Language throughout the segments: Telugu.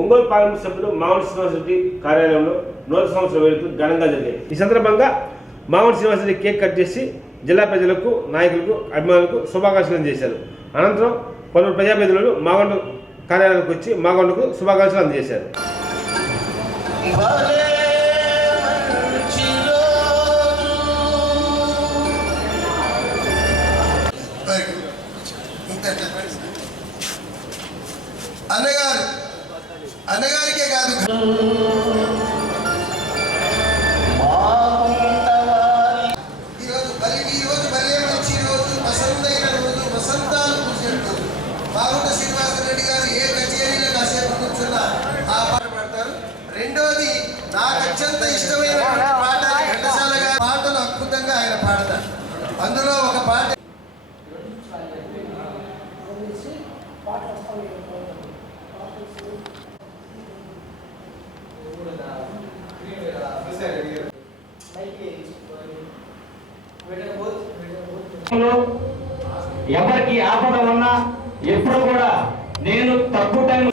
ఒంగోలు పార్లమెంట్ సభ్యులు మామూలు శ్రీనివాసరెడ్డి కార్యాలయంలో నూతన సంవత్సర వేడుకలు ఘనంగా జరిగాయి. ఈ సందర్భంగా మామూలు శ్రీనివాసరెడ్డి కేక్ కట్ చేసి జిల్లా ప్రజలకు, నాయకులకు, అభిమానులకు శుభాకాంక్షలు చేశారు. అనంతరం పలువురు ప్రజాప్రతినిధులు మాగొండ కార్యాలయానికి వచ్చి మాగొండకు శుభాకాంక్షలు అందజేశారు. అన్నగారికే కాదు ఈరోజు భలే మంచి రోజు, వసంతైన రోజు, వసంతాలు పూసిన రోజు. మాగుంట శ్రీనివాసరెడ్డి గారు ఏ కచేరీలో కాసేపు కూర్చున్నా ఆ పాట పాడతారు. రెండోది నాకు అత్యంత ఇష్టమైన పాట ఘంటసాల గారి పాటలు అద్భుతంగా ఆయన పాడతారు. అందులో ఒక పాట ఎవరికి ఆపద ఉన్నా ఎప్పుడు కూడా నేను తక్కువ టైం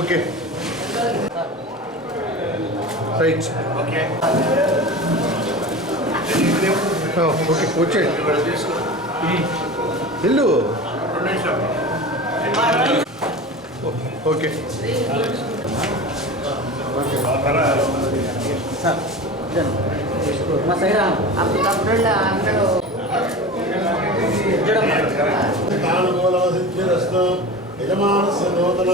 ఓకే రైట్ ఓకే వచ్చేయండి ఇల్లు ఓకే మా సైరా అందరూ యజమానస్య నూతన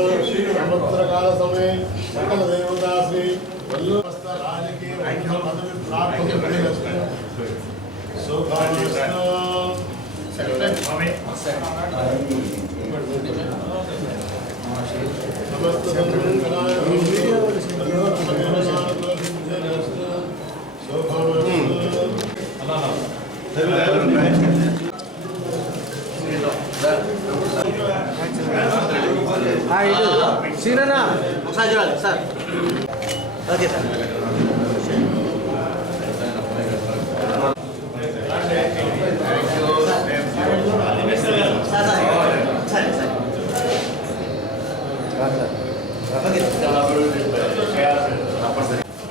సంవత్సరకాల సమయ సకల దేవతా శ్రీ వల్లభస్త రాజకీయ పదవి ప్రాప్తి సీనన్నా ఒకసారి చూడాలి సార్. Okay sir.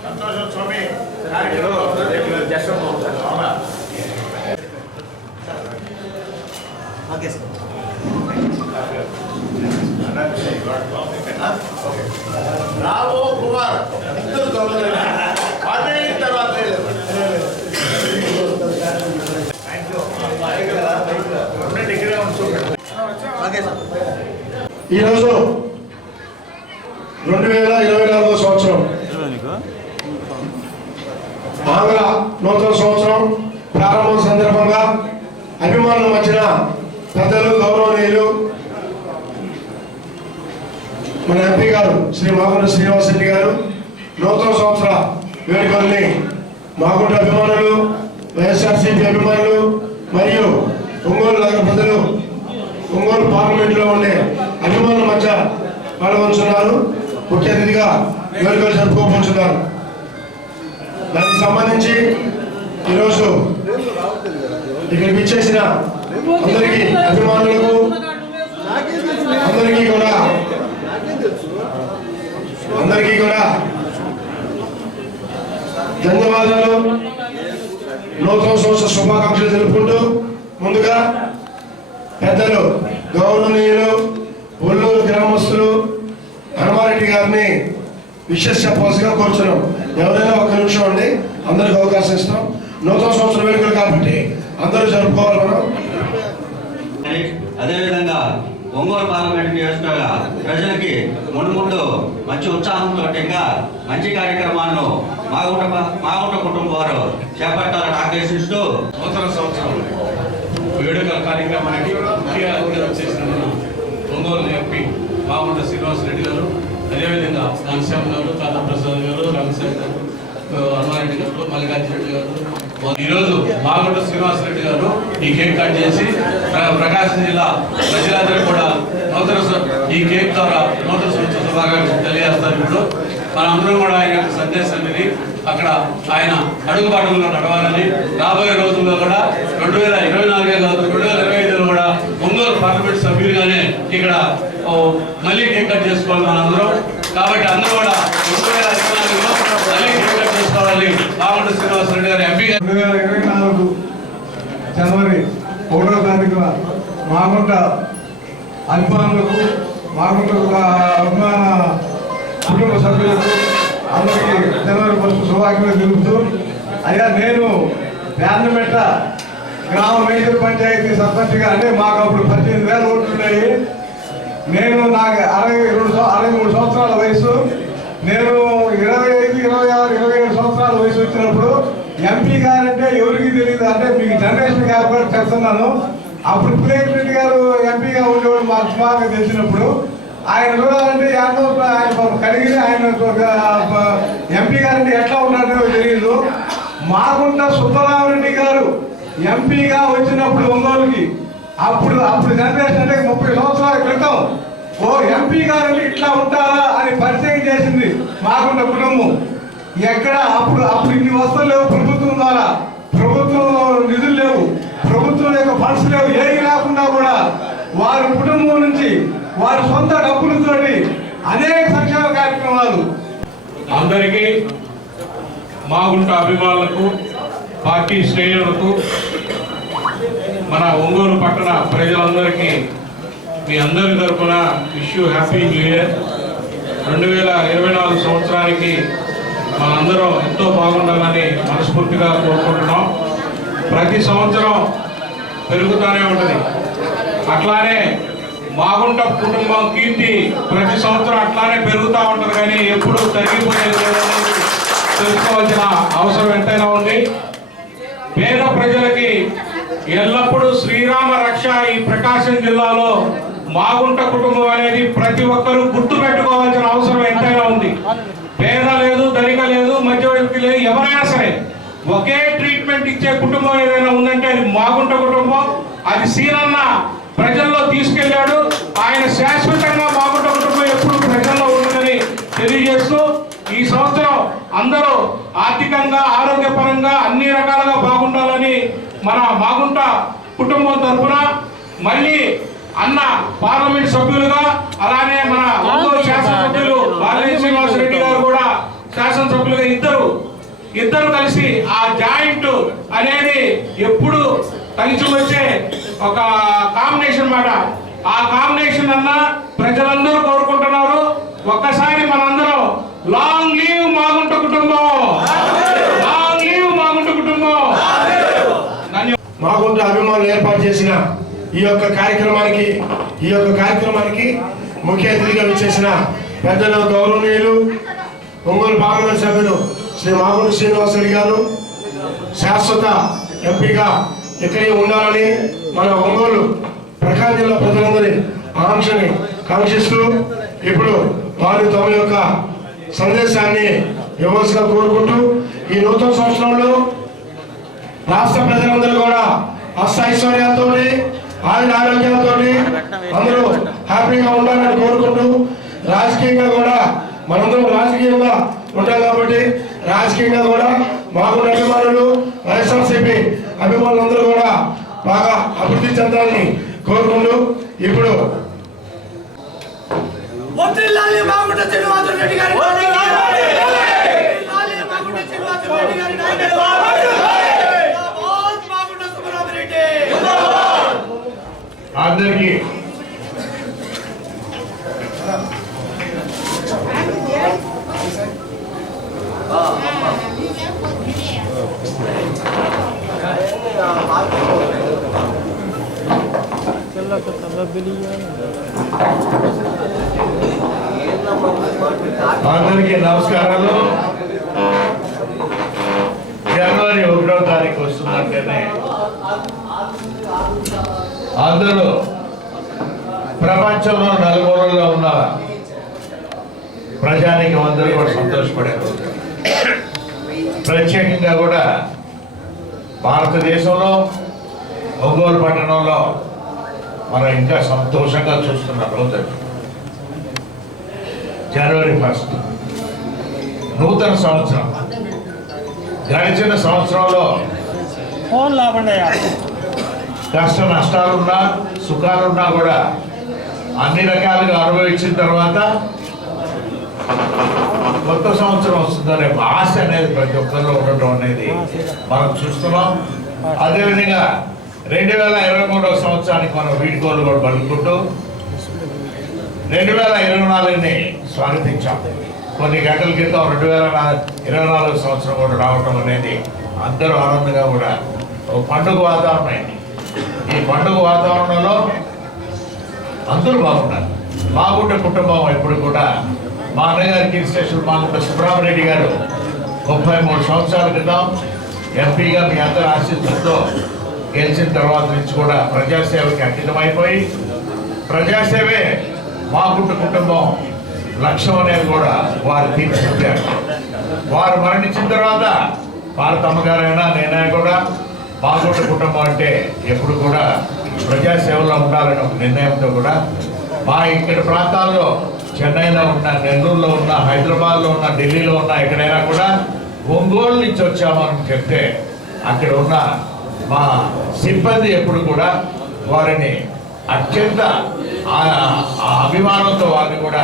సంతోషం స్వామి. Okay sir. రావు కుమార్ ఇద్దరు తర్వాత ఈరోజు 2024 సంవత్సరం ఆంగ్ల నూతన సంవత్సరం ప్రారంభం సందర్భంగా అభిమానుల మధ్యన పెద్దలు, గౌరవనీయులు మన ఎంపీ గారు శ్రీ మాగుంట శ్రీనివాసరెడ్డి గారు నూతన సంవత్సర వేడుకల్ని మాగుంట అభిమానులు, వైఎస్ఆర్సీపీ అభిమానులు మరియు ఒంగోలు నగర ప్రజలు, ఒంగోలు పార్లమెంట్లో ఉండే అభిమానుల మధ్య పాల్గొంటున్నారు. ముఖ్య అతిథిగా వేడుకలు జరుపుకోబోతున్నారు. దానికి సంబంధించి ఈరోజు ఇక్కడికి ఇచ్చేసిన అందరికీ అభిమానులకు అందరికీ కూడా ధన్యవాదాలు, నూతన సంవత్సర శుభాకాంక్షలు తెలుపుకుంటూ ముందుగా పెద్దలు, గౌరవనీయులు, ఒల్లూరు గ్రామస్తులు హనుమారెడ్డి గారిని విశేష చెప్పవలసిగా కోరుతున్నాం. ఎవరైనా ఒక్క నిమిషం అండి, అందరికి అవకాశం ఇస్తాం. నూతన సంవత్సర వేడుకలు కాబట్టి అందరూ జరుపుకోవాలి. మనం అదేవిధంగా ఒంగోలు పార్లమెంట్ నియోజకవర్గ ప్రజలకి ముందు మంచి ఉత్సాహంతో ఇంకా మంచి కార్యక్రమాలను మాగుంట కుటుంబం వారు చేపట్టాలని ఆదేశిస్తూ నూతన సంవత్సరం వేడుకల కార్యక్రమానికి ముఖ్య అతిథిగా చేసిన మన ఒంగోలు ఎంపీ మాగుంట శ్రీనివాసరెడ్డి గారు, అదేవిధంగా ఘనశ్యామ్ గారు, తాతా ప్రసాద్ గారు, రంగసాయి గారు, హనుమారెడ్డి గారు, మల్లికార్జున రెడ్డి గారు, ఈరోజు మాగుంట శ్రీనివాసరెడ్డి గారు ఈ కేక్ కట్ చేసి ప్రకాశం జిల్లా ప్రజలందరూ కూడా ఈ కేక్ ద్వారా నూతన సంవత్సర శుభాకాంక్షలు తెలియజేస్తారు. ఇప్పుడు మనందరం కూడా ఆయన యొక్క సందేశాన్ని అక్కడ ఆయన అడుగుబాటులో నడవాలని, రాబోయే రోజుల్లో కూడా 2024 కాదు 2025లో కూడా ఒంగోలు పార్లమెంట్ సభ్యులుగానే ఇక్కడ మళ్ళీ కేక్ కట్ చేసుకోవాలి మనందరం. కాబట్టి అందరూ కూడా 2024లో మళ్ళీ కేక్ కట్ చేసుకోవాలి. మాగుంట శ్రీనివాసరెడ్డి గారు ఎంపీ 2024 జనవరి 1వ తారీఖున మాగుంట అభిమానులకు, మాగుంట అభిమాన కుటుంబ సభ్యులకు అందరికీ జనవరి 1 శుభాకాంక్షలు తెలుపుతూ, అయ్యా నేను పేర్నమెట్ట గ్రామ మేజర్ పంచాయతీ సర్పంచ్గా, అంటే మాకు అప్పుడు 18,000 ఓట్లు ఉన్నాయి. నాకు 63 సంవత్సరాల వయసు. నేను 25, 26, 27 సంవత్సరాల వయసు వచ్చినప్పుడు ఎంపీ గారంటే ఎవరికి తెలియదు, అంటే మీకు జనరేషన్ గ్యాప్ కూడా చెప్తున్నాను. అప్పుడు ప్లేట్ రెడ్డి గారు ఎంపీగా ఉండేవాడు మాకు సుమారుగా తెలిసినప్పుడు. ఆయన చూడాలంటే ఆయన కడిగి ఆయన ఎంపీ గారంటే ఎట్లా ఉన్నాడో తెలియదు. మాగుంట సుబ్బరామరెడ్డి గారు ఎంపీగా వచ్చినప్పుడు ఒంగోలుకి, అప్పుడు జనరేషన్ అంటే 30 సంవత్సరాల క్రితం ఎంపీ గారు ఇట్లా ఉంటారా అని పరిచయం చేసింది మాగుంట కుటుంబం. ఎక్కడ అప్పుడు ఇన్ని వస్తువులు లేవు ప్రభుత్వం ద్వారా, ప్రభుత్వం నిధులు లేవు, ప్రభుత్వం యొక్క ఫండ్స్ లేవు, ఏమి లేకుండా కూడా వారి కుటుంబం నుంచి వారి సొంత డబ్బులతో అనేక సంక్షేమ కార్యక్రమాలు. అందరికీ, మాగుంట అభిమానులకు, పార్టీ శ్రేణులకు, మన ఒంగోలు పట్టణ ప్రజలందరికీ మీ అందరి తరఫున wish you happy new year. 2024 సంవత్సరానికి మనందరం ఎంతో బాగుండాలని మనస్ఫూర్తిగా కోరుకుంటున్నాం. ప్రతి సంవత్సరం పెరుగుతూనే ఉంటుంది. అట్లానే మాగుంట కుటుంబం కీర్తి ప్రతి సంవత్సరం అట్లానే పెరుగుతూ ఉంటుంది, కానీ ఎప్పుడు తరిగిపోయేది లేదనేది తెలుసుకోవాల్సిన అవసరం ఎంతైనా ఉంది. పేద ప్రజలకి ఎల్లప్పుడూ శ్రీరామ రక్ష. ఈ ప్రకాశం జిల్లాలో మాగుంట కుటుంబం అనేది ప్రతి ఒక్కరూ గుర్తు పెట్టుకోవాల్సిన అవసరం ఎంతైనా ఉంది. పేద లేదు, ధనిక లేదు, మధ్యవర్తి లేదు, ఎవరైనా సరే ఒకే ట్రీట్మెంట్ ఇచ్చే కుటుంబం ఏదైనా ఉందంటే అది మాగుంట కుటుంబం. అది సీనన్న ప్రజల్లో తీసుకెళ్లాడు. ఆయన శాశ్వతంగా మాగుంట కుటుంబం ఎప్పుడు ప్రజల్లో ఉంటుందని తెలియజేస్తూ, ఈ సంవత్సరం అందరూ ఆర్థికంగా, ఆరోగ్యపరంగా అన్ని రకాలుగా బాగుండాలని మన మాగుంట కుటుంబం తరఫున మళ్ళీ అన్న పార్లమెంట్ సభ్యులుగా, అలానే మన ఒంగోలు శాసనసభ్యులు బాలినేని శ్రీనివాసరెడ్డి గారు కూడా శాసనసభ్యులుగా ఇద్దరు కలిసి ఆ జాయింట్ అనేది ఎప్పుడు కలిసి వచ్చే ఒక కాంబినేషన్ మాట. ఆ కాంబినేషన్ అన్న ప్రజలందరూ కోరుకుంటున్నారు. ఒక్కసారి మనందరం లాంగ్ లీవ్ మాగుంట కుటుంబం, లాంగ్ లీవ్ మాగుంట కుటుంబం. మాగుంట అభిమానులు ఏర్పాటు చేసిన ఈ యొక్క కార్యక్రమానికి ముఖ్య అతిథిగా విచ్చేసిన పెద్దలు, గౌరవనీయులు, ఒంగోలు పార్లమెంట్ సభ్యులు శ్రీ మాగుంట శ్రీనివాసరెడ్డి గారు శాశ్వత ఎంపీగా ఇక్కడే ఉండాలని మన ఒంగోలు ప్రకాశం జిల్లా ప్రజలందరి ఆకాంక్షని కాంక్షిస్తూ ఇప్పుడు వారు తమ యొక్క సందేశాన్ని ఇవ్వాల్సిగా కోరుకుంటూ, ఈ నూతన సంవత్సరంలో రాష్ట్ర ప్రజలందరూ కూడా అష్టైశ్వర్యాలతో, ఆయుర ఆరోగ్యాలతో అందరూ హ్యాపీగా ఉండాలని కోరుకుంటూ, రాజకీయంగా కూడా మనందరం రాజకీయంగా ఉంటాం కాబట్టి రాజకీయంగా కూడా మాగుంట అభిమానులు, వైఎస్ఆర్సీపీ అభిమానులందరూ కూడా బాగా అభివృద్ధి చెందాలని కోరుకుంటూ ఇప్పుడు అందరికీ అందరికీ నమస్కారాలు. జనవరి 1వ తారీఖు వస్తుందంటేనే అందరూ ప్రపంచంలో నలుమూలల్లో ఉన్న ప్రజానికి అందరూ కూడా సంతోషపడారు. ప్రత్యేకంగా కూడా భారతదేశంలో ఒంగోలు పట్టణంలో మనం ఇంకా సంతోషంగా చూస్తున్న రోజు జనవరి 1 నూతన సంవత్సరం. గడిచిన సంవత్సరంలో కష్ట నష్టాలున్నా సుఖాలున్నా కూడా అన్ని రకాలుగా అనుభవించిన తర్వాత కొత్త సంవత్సరం వస్తుందనే ఆశ అనేది ప్రతి ఒక్కరిలో ఉండటం అనేది మనం చూస్తున్నాం. అదేవిధంగా 2023వ సంవత్సరానికి మనం వీడ్కోలు కూడా పలుకుంటూ 2024ని స్వాగతించాం. కొన్ని గంటల క్రితం 2024 సంవత్సరం కూడా రావటం అనేది అందరూ ఆనందంగా కూడా ఒక పండుగ వాతావరణం అయింది. ఈ పండుగ వాతావరణంలో అందరూ బాగున్నారు. మాగుంట కుటుంబం ఎప్పుడు కూడా మా అన్నగారికి స్టేషన్ మాగుంట సుబ్రహ్మరెడ్డి గారు 33 సంవత్సరాల క్రితం ఎంపీగా మీ అందరి ఆశీస్సులతో గెలిచిన తర్వాత నుంచి కూడా ప్రజాసేవకి అంకితమైపోయి ప్రజాసేవే మాగుంట కుటుంబం లక్ష్యం అనేది కూడా వారు తీర్చిదిద్దారు. వారు మరణించిన తర్వాత భారతమ్మ గారైనా నేనే కూడా మాగుంట కుటుంబం అంటే ఎప్పుడు కూడా ప్రజాసేవలో ఉండాలనే ఒక నిర్ణయంతో కూడా మా ఇక్కడ ప్రాంతాల్లో చెన్నైలో ఉన్న, నెల్లూరులో ఉన్న, హైదరాబాద్లో ఉన్న, ఢిల్లీలో ఉన్న ఎక్కడైనా కూడా ఒంగోలు నుంచి వచ్చామని చెప్తే అక్కడ ఉన్న మా సిబ్బంది ఎప్పుడు కూడా వారిని అత్యంత అభిమానంతో వారిని కూడా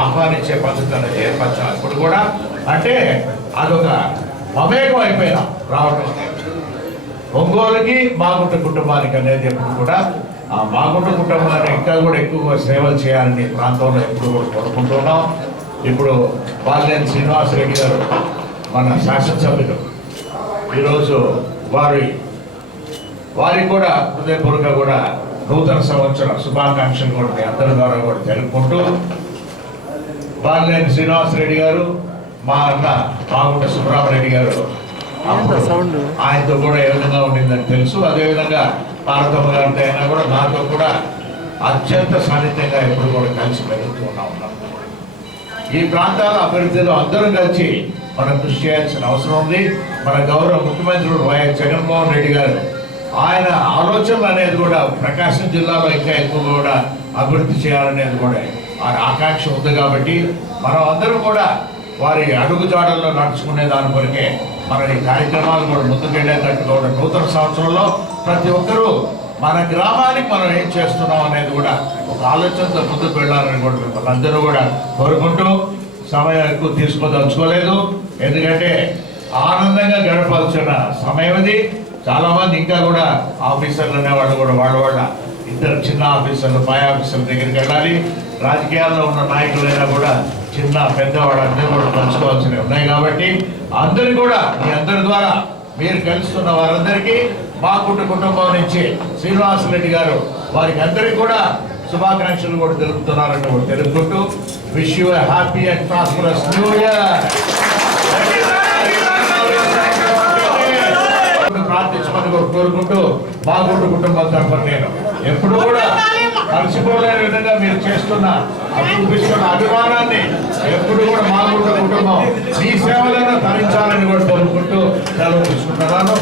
ఆహ్వానించే పద్ధతి అనేది ఏర్పరచాం. ఇప్పుడు కూడా అంటే అదొక మమేకం అయిపోయినాం రావడం ఒంగోలుకి మాగుంట కుటుంబానికి అనేది ఎప్పుడు కూడా ఆ మాగుంట కుటుంబాన్ని ఇంకా కూడా ఎక్కువగా సేవలు చేయాలని ప్రాంతంలో ఎప్పుడు కూడా కోరుకుంటున్నాం. ఇప్పుడు బాలినేని శ్రీనివాసరెడ్డి గారు మన శాసనసభ్యులు ఈరోజు వారికి కూడా హృదయపూర్వకంగా కూడా నూతన సంవత్సర శుభాకాంక్షలు కూడా మీ అందరి ద్వారా కూడా జరుపుకుంటూ బాలినేని శ్రీనివాసరెడ్డి గారు మా అన్న మాగుంట సుబ్రహ్మరెడ్డి గారు ఆయనతో కూడా ఏ విధంగా ఉండిందని తెలుసు. అదేవిధంగా భారతమ్మ గారితో అయినా కూడా నాతో కూడా అత్యంత సాన్నిధ్యంగా ఎప్పుడు కూడా కలిసి పెరుగుతూ ఉన్నాం. ఈ ప్రాంతాల అభివృద్ధిలో అందరూ కలిసి మనం కృషి చేయాల్సిన అవసరం ఉంది. మన గౌరవ ముఖ్యమంత్రుడు వైఎస్ జగన్మోహన్ రెడ్డి గారు ఆయన ఆలోచనలు అనేది కూడా ప్రకాశం జిల్లాలో ఇంకా ఎక్కువ కూడా అభివృద్ధి చేయాలనేది కూడా ఆకాంక్ష ఉంది. కాబట్టి మనం అందరం కూడా వారి అడుగుజాడల్లో నడుచుకునే దాని కొరకే మన ఈ కార్యక్రమాలు కూడా ముందుకెళ్ళేటట్టు కూడా నూతన సంవత్సరంలో ప్రతి ఒక్కరూ మన గ్రామానికి మనం ఏం చేస్తున్నాం అనేది కూడా ఒక ఆలోచనతో ముందుకు వెళ్ళాలని కూడా మిమ్మల్ని అందరూ కూడా కోరుకుంటూ సమయం ఎక్కువ తీసుకోదలుచుకోలేదు. ఎందుకంటే ఆనందంగా గడపాల్సిన సమయం అది. చాలామంది ఇంకా కూడా ఆఫీసర్లు అనేవాళ్ళు కూడా వాళ్ళ ఇద్దరు చిన్న ఆఫీసర్లు పై ఆఫీసర్ల దగ్గరికి వెళ్ళాలి. రాజకీయాల్లో ఉన్న నాయకులైనా కూడా చిన్న పెద్దవాళ్ళు అందరూ కూడా పంచుకోవాల్సినవి ఉన్నాయి. కాబట్టి అందరూ కూడా మీ అందరి ద్వారా మీరు కలుస్తున్న వారందరికీ మాగుంట కుటుంబం నుంచి శ్రీనివాసరెడ్డి గారు వారికి అందరికీ కూడా శుభాకాంక్షలు కూడా తెలుపుతున్నారని కూడా తెలుపుకుంటూ wish you happy and prosperous new year ప్రార్థించమని కోరుకుంటూ మాగుంట కుటుంబం తరఫున నేను ఎప్పుడు కూడా కలిసిపోలేని విధంగా మీరు చేస్తున్న చూపిస్తున్న అభిమానాన్ని ఎప్పుడు కూడా మాగుంట కుటుంబం మీ సేవలను తరించాలని కూడా కోరుకుంటూ సెలవు తీసుకుంటున్నాను.